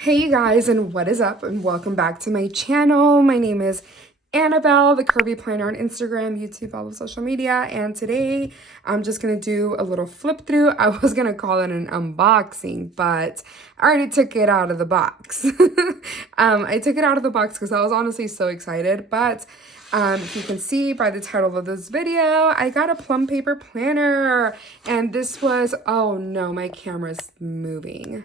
Hey you guys, and what is up, and welcome back to my channel. My name is Annabelle, the Curvy Planner on Instagram, YouTube, all of social media, and today I'm just gonna do a little flip through. I was gonna call it an unboxing, but I already took it out of the box. I took it out of the box because I was honestly so excited, but if you can see by the title of this video, I got a Plum paper planner, and this was, oh no, my camera's moving.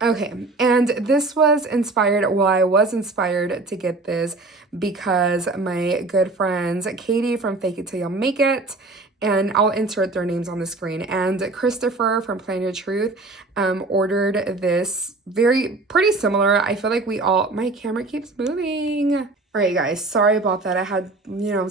Okay, and this was inspired, well, I was inspired to get this because my good friends, Katie from Fake It Till You Make It, and I'll insert their names on the screen, and Christopher from Plan Your Truth, ordered this pretty similar. I feel like my camera keeps moving. All right, guys, sorry about that. I had,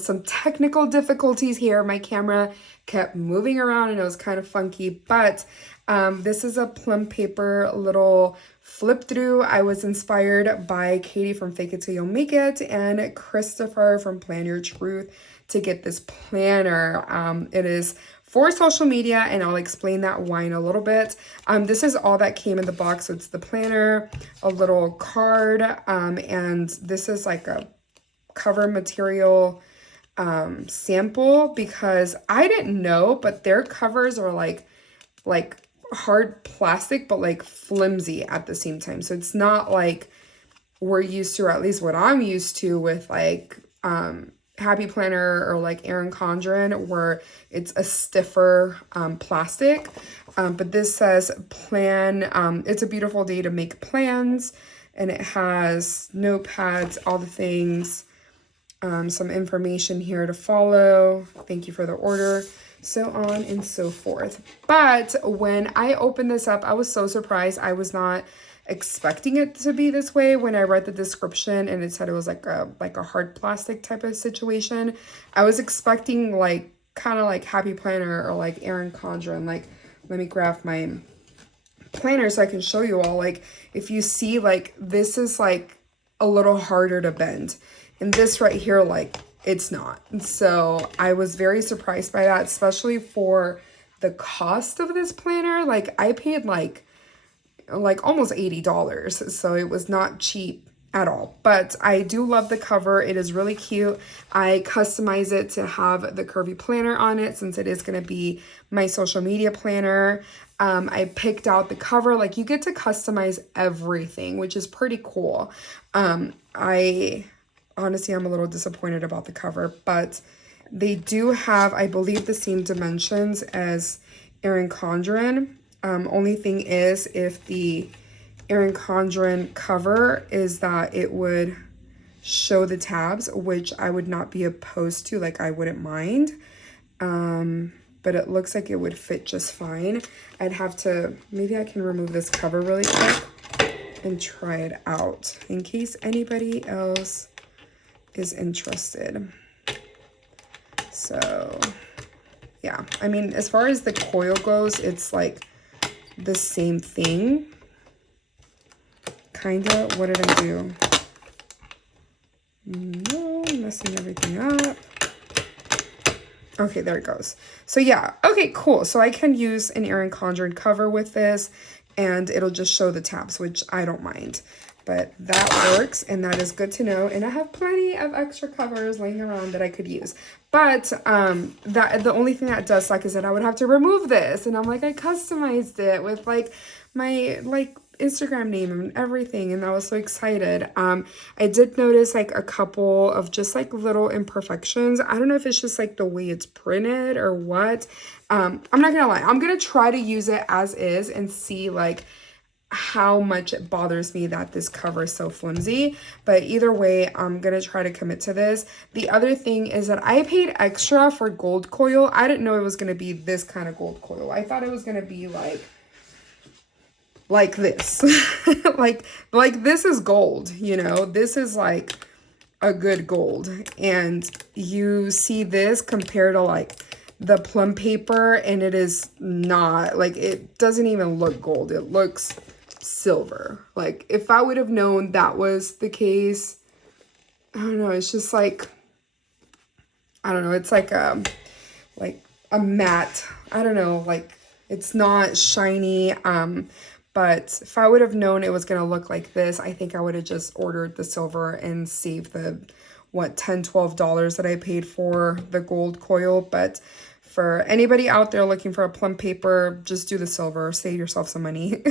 some technical difficulties here. My camera kept moving around and it was kind of funky, but this is a Plum paper little flip through. I was inspired by Katie from Fake It Till You Make It and Christopher from Plan Your Truth to get this planner. It is for social media, and I'll explain that why in a little bit. This is all that came in the box. So it's the planner, a little card, and this is like a cover material sample, because I didn't know, but their covers are like hard plastic, but like flimsy at the same time. So it's not like we're used to, or at least what I'm used to with like Happy Planner or like Erin Condren, where it's a stiffer plastic. But this says plan, it's a beautiful day to make plans, and it has notepads, all the things, some information here to follow. Thank you for the order, so on and so forth. But when I opened this up, I was so surprised. I was not expecting it to be this way. When I read the description and it said it was like a hard plastic type of situation, I was expecting like kind of like Happy Planner or like Erin Condren. Like, let me grab my planner so I can show you all. Like, if you see, like, this is like a little harder to bend, and this right here, like, it's not. So I was very surprised by that, especially for the cost of this planner. Like, I paid like almost $80, so it was not cheap at all. But I do love the cover. It is really cute. I customize it to have the curvy planner on it, since it is going to be my social media planner. I picked out the cover. Like, you get to customize everything, which is pretty cool. Honestly, I'm a little disappointed about the cover, but they do have, I believe, the same dimensions as Erin Condren. Only thing is, if the Erin Condren cover is that it would show the tabs, which I would not be opposed to, like, I wouldn't mind. But it looks like it would fit just fine. I'd have to, maybe I can remove this cover really quick and try it out in case anybody else is interested. So yeah, I mean, as far as the coil goes, it's like the same thing, kind of. What did I do? No, I'm messing everything up. Okay, there it goes. So yeah, okay, cool. So I can use an Erin Condren cover with this, and it'll just show the tabs, which I don't mind. But that works, and that is good to know. And I have plenty of extra covers laying around that I could use. But the only thing that does suck is that I would have to remove this. And I'm like, I customized it with like my Instagram name and everything, and I was so excited. I did notice like a couple of just like little imperfections. I don't know if it's just like the way it's printed or what. I'm not gonna lie, I'm gonna try to use it as is and see like how much it bothers me that this cover is so flimsy. But either way, I'm gonna try to commit to this. The other thing is that I paid extra for gold coil. I didn't know it was gonna be this kind of gold coil. I thought it was gonna be like this. like this is gold, you know, this is like a good gold. And you see this compared to like the Plum paper, and it is not, like, it doesn't even look gold. It looks silver. Like, if I would have known that was the case, I don't know, it's just like, I don't know, it's like a matte, I don't know, like, it's not shiny, But if I would have known it was going to look like this, I think I would have just ordered the silver and saved the, what, $10-12 that I paid for the gold coil. But for anybody out there looking for a plum paper, just do the silver, save yourself some money.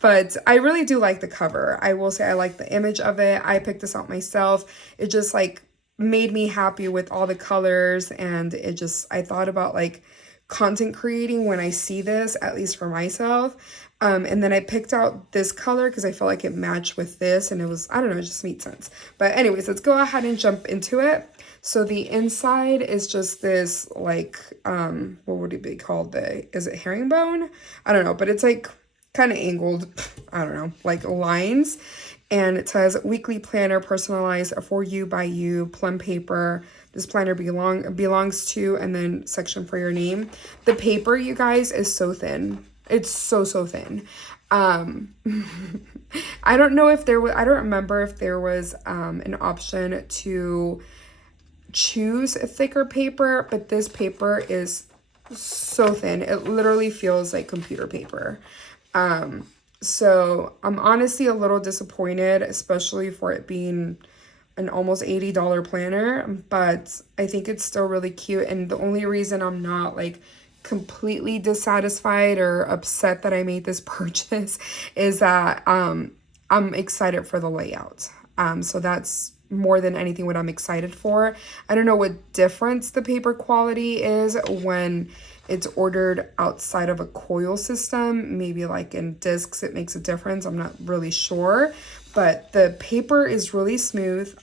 But I really do like the cover. I will say I like the image of it. I picked this out myself. It just like made me happy with all the colors, and it just, I thought about like content creating when I see this, at least for myself. And then I picked out this color because I felt like it matched with this, and it was, I don't know, it just made sense. But anyways, let's go ahead and jump into it. So the inside is just this like, what would it be called? Is it herringbone? I don't know, but it's like kind of angled, I don't know, like lines. And it says weekly planner personalized for you by you, plum paper. This planner belongs to, and then section for your name. The paper, you guys, is so thin. It's so thin. I don't know if there was, I don't remember if there was an option to choose a thicker paper, but this paper is so thin. It literally feels like computer paper. So I'm honestly a little disappointed, especially for it being an almost $80 planner, but I think it's still really cute. And the only reason I'm not like completely dissatisfied or upset that I made this purchase is that I'm excited for the layout. So that's more than anything what I'm excited for. I don't know what difference the paper quality is when it's ordered outside of a coil system. Maybe like in discs it makes a difference. I'm not really sure. But the paper is really smooth.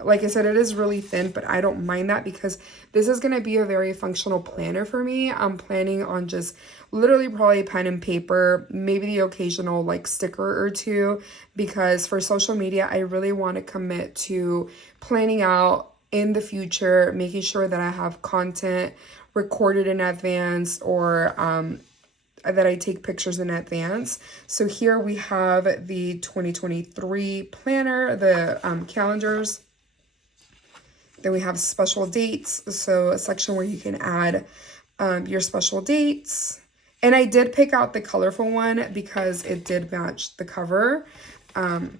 Like I said, it is really thin, but I don't mind that because this is going to be a very functional planner for me. I'm planning on just literally probably pen and paper, maybe the occasional like sticker or two, because for social media, I really want to commit to planning out in the future, making sure that I have content recorded in advance, or that I take pictures in advance. So here we have the 2023 planner, the calendars. Then we have special dates. So a section where you can add your special dates. And I did pick out the colorful one because it did match the cover.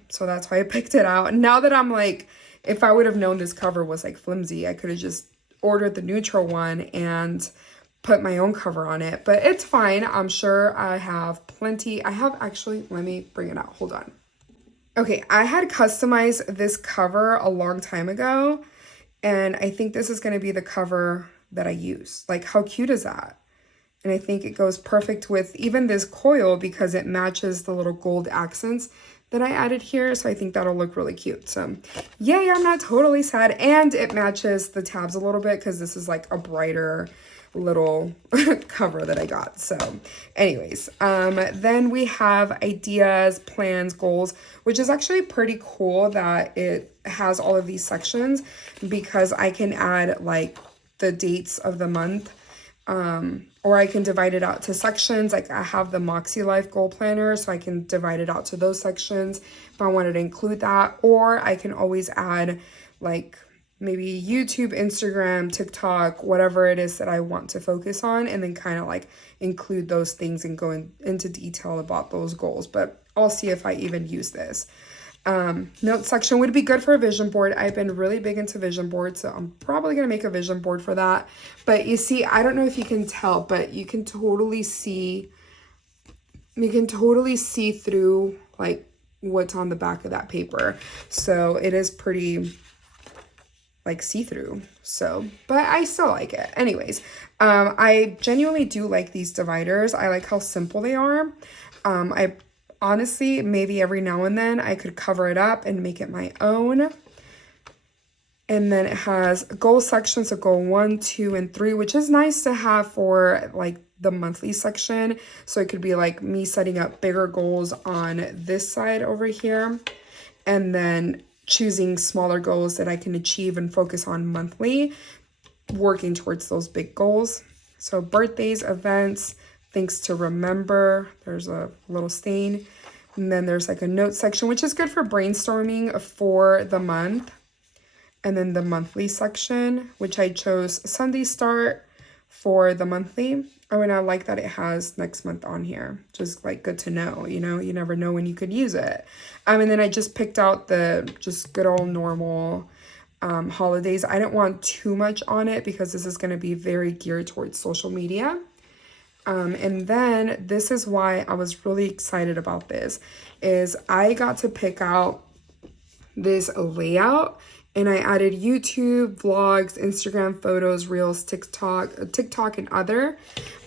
So that's why I picked it out. Now that I'm like, if I would have known this cover was like flimsy, I could have just ordered the neutral one and put my own cover on it, but it's fine. I'm sure I have plenty. I have actually, let me bring it out. Hold on. Okay, I had customized this cover a long time ago, and I think this is going to be the cover that I use. Like, how cute is that? And I think it goes perfect with even this coil because it matches the little gold accents that I added here. So I think that'll look really cute. So yay, I'm not totally sad. And it matches the tabs a little bit because this is like a brighter little cover that I got. So anyways, then we have ideas, plans, goals, which is actually pretty cool that it has all of these sections because I can add like the dates of the month, or I can divide it out to sections. Like I have the Moxie Life Goal Planner, so I can divide it out to those sections if I wanted to include that, or I can always add like maybe YouTube, Instagram, TikTok, whatever it is that I want to focus on, and then kind of like include those things and go into detail about those goals. But I'll see if I even use this. Note section would be good for a vision board. I've been really big into vision boards, so I'm probably going to make a vision board for that. But you see, I don't know if you can tell, but you can totally see through like what's on the back of that paper. So it is pretty like see-through. So, but I still like it. Anyways, I genuinely do like these dividers. I like how simple they are. I honestly, maybe every now and then I could cover it up and make it my own. And then it has goal sections, so goal 1, 2, and 3, which is nice to have for like the monthly section. So it could be like me setting up bigger goals on this side over here, and then choosing smaller goals that I can achieve and focus on monthly, working towards those big goals. So birthdays, events, things to remember. There's a little stain. And then there's like a note section, which is good for brainstorming for the month. And then the monthly section, which I chose Sunday start, for the monthly. Oh, and I like that it has next month on here. Just like good to know, you know, you never know when you could use it. And then I just picked out the just good old normal holidays. I didn't want too much on it because this is going to be very geared towards social media. And then this is why I was really excited about this, is I got to pick out this layout, and I added YouTube, vlogs, Instagram photos, Reels, TikTok and other.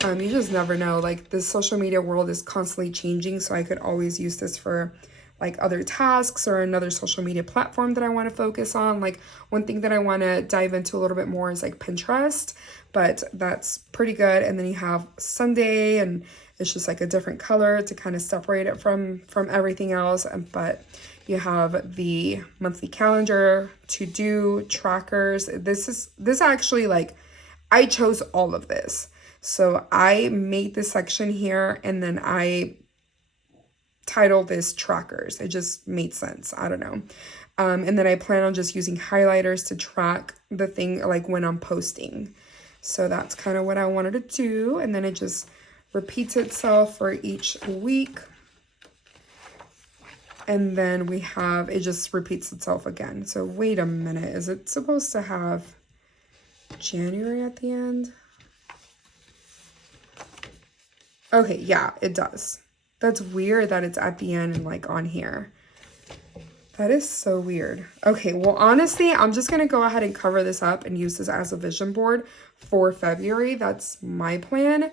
You just never know, like this social media world is constantly changing, so I could always use this for like other tasks or another social media platform that I want to focus on. Like one thing that I want to dive into a little bit more is like Pinterest, but that's pretty good. And then you have Sunday, and it's just like a different color to kind of separate it from everything else. But you have the monthly calendar, to-do, trackers. This actually, like, I chose all of this. So I made this section here, and then I titled this trackers. It just made sense. I don't know. And then I plan on just using highlighters to track the thing like when I'm posting. So that's kind of what I wanted to do. And then it just repeats itself for each week. And then we have, it just repeats itself again. So wait a minute, is it supposed to have January at the end? Okay, yeah, it does. That's weird that it's at the end and like on here. That is so weird. Okay, well, honestly, I'm just going to go ahead and cover this up and use this as a vision board for February. That's my plan.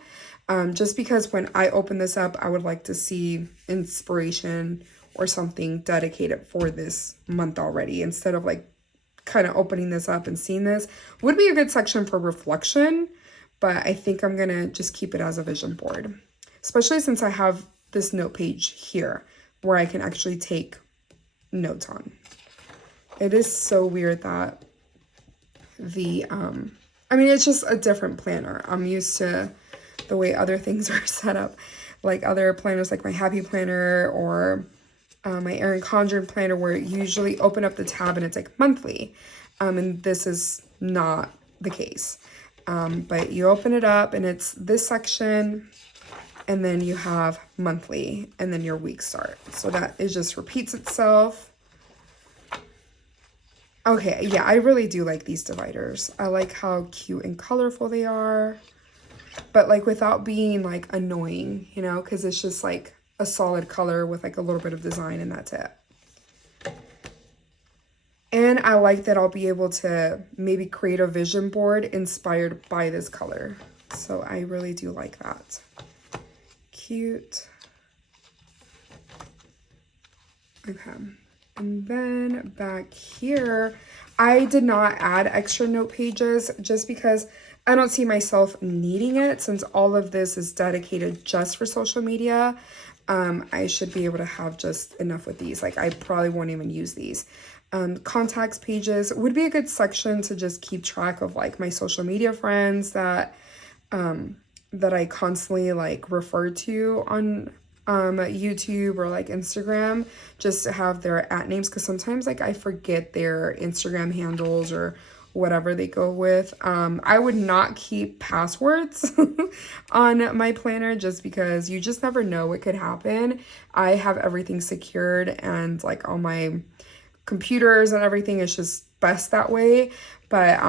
Just because when I open this up, I would like to see inspiration or something dedicated for this month already, instead of like kind of opening this up and seeing this. Would be a good section for reflection, but I think I'm going to just keep it as a vision board, especially since I have this note page here where I can actually take notes on. It is so weird that the I mean, it's just a different planner. I'm used to the way other things are set up, like other planners like my Happy Planner or my Erin Condren planner, where you usually open up the tab and it's like monthly, and this is not the case. But you open it up and it's this section, and then you have monthly, and then your week start. So that it just repeats itself. Okay, yeah, I really do like these dividers. I like how cute and colorful they are, but like without being like annoying, you know, because it's just like a solid color with like a little bit of design, and that's it. And I like that I'll be able to maybe create a vision board inspired by this color. So I really do like that. Cute. Okay, and then back here, I did not add extra note pages just because I don't see myself needing it, since all of this is dedicated just for social media. I should be able to have just enough with these. Like I probably won't even use these. Contacts pages would be a good section to just keep track of like my social media friends that I constantly like refer to on YouTube or like Instagram, just to have their @names, because sometimes like I forget their Instagram handles or whatever they go with. I would not keep passwords on my planner, just because you just never know what could happen. I have everything secured, and like all my computers and everything is just best that way. But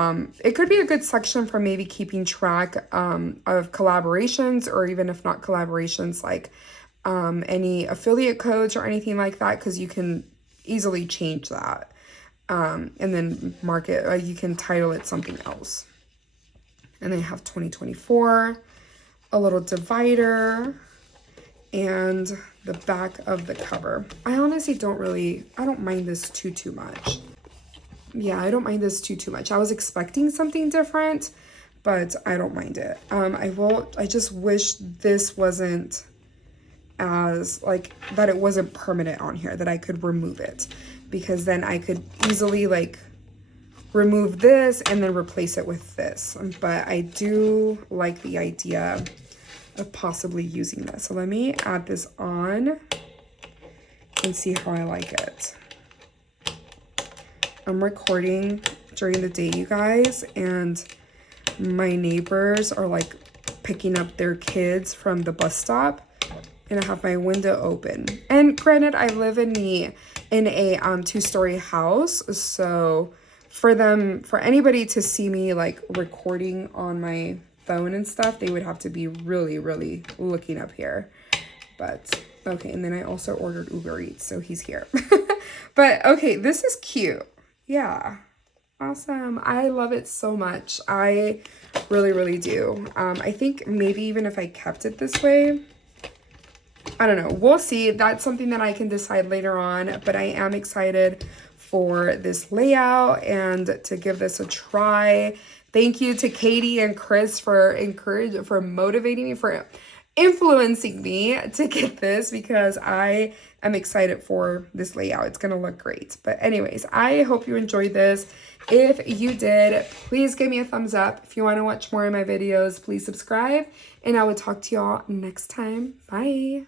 it could be a good section for maybe keeping track of collaborations, or even if not collaborations, like any affiliate codes or anything like that, because you can easily change that. And then mark it, you can title it something else. And then you have 2024, a little divider, and the back of the cover. I honestly I don't mind this too much. Yeah, I don't mind this too much. I was expecting something different, but I don't mind it. I just wish this wasn't as like, that it wasn't permanent on here, that I could remove it, because then I could easily like remove this and then replace it with this. But I do like the idea of possibly using this. So let me add this on and see how I like it. I'm recording during the day, you guys, and my neighbors are like picking up their kids from the bus stop, and I have my window open. And granted, I live in a 2-story house, so for anybody to see me like recording on my phone and stuff, they would have to be really, really looking up here. But okay, and then I also ordered Uber Eats, so he's here. But okay, this is cute. Yeah. Awesome. I love it so much. I really, really do. I think maybe even if I kept it this way, I don't know. We'll see. That's something that I can decide later on, but I am excited for this layout and to give this a try. Thank you to Katie and Chris for motivating me, for influencing me to get this, because I am excited for this layout. It's gonna look great. But anyways, I hope you enjoyed this. If you did, please give me a thumbs up. If you want to watch more of my videos, please subscribe, and I will talk to y'all next time. Bye.